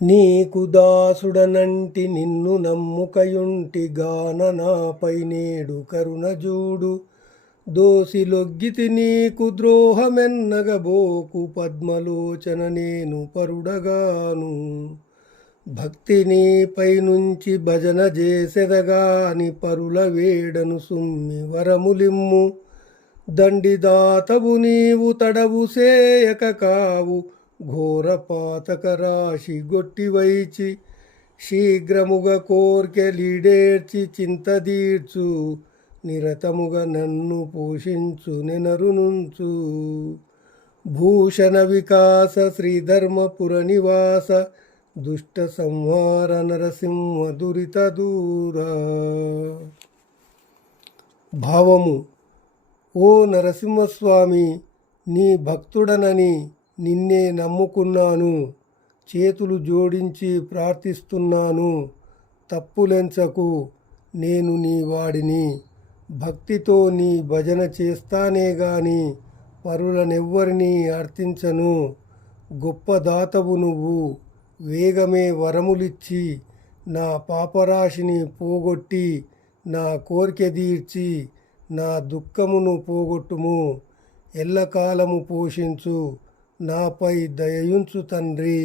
నీకు దాసుడనంటి నిన్ను నమ్ముకయుంటి గాన నాపై నేడు కరుణజూడు. దోసిలొగ్గితి నీకు ద్రోహమెన్నగబోకు పద్మలోచన నేను పరుడగాను. భక్తి నీపై నుంచి భజన చేసెదగాని పరుల వేడను సుమ్మి వరములిమ్ము. దండిదాతవు నీవు తడవు సేయక కావు ఘోర పాతక రాశి గొట్టివైచి. శీఘ్రముగా కోర్కెలీడేర్చి చింతదీర్చు నిరతముగ నన్ను పోషించు నెనరునుంచు. భూషణ వికాస శ్రీధర్మపుర నివాస దుష్ట సంహార నరసింహ దురిత దూరా. భావము: ఓ నరసింహస్వామి, నీ భక్తుడనని నిన్నే నమ్ముకున్నాను. చేతులు జోడించి ప్రార్థిస్తున్నాను. తప్పులెంచకు, నేను నీ వాడిని. భక్తితో నీ భజన చేస్తానే గాని పరులనెవ్వరినీ అర్థించను. గొప్ప దాతవు నువ్వు. వేగమే వరములిచ్చి నా పాపరాశిని పోగొట్టి నా కోరిక తీర్చి నా దుఃఖమును పోగొట్టుము. ఎల్లకాలము పోషించు, నాపై దయయుంచు తండ్రి.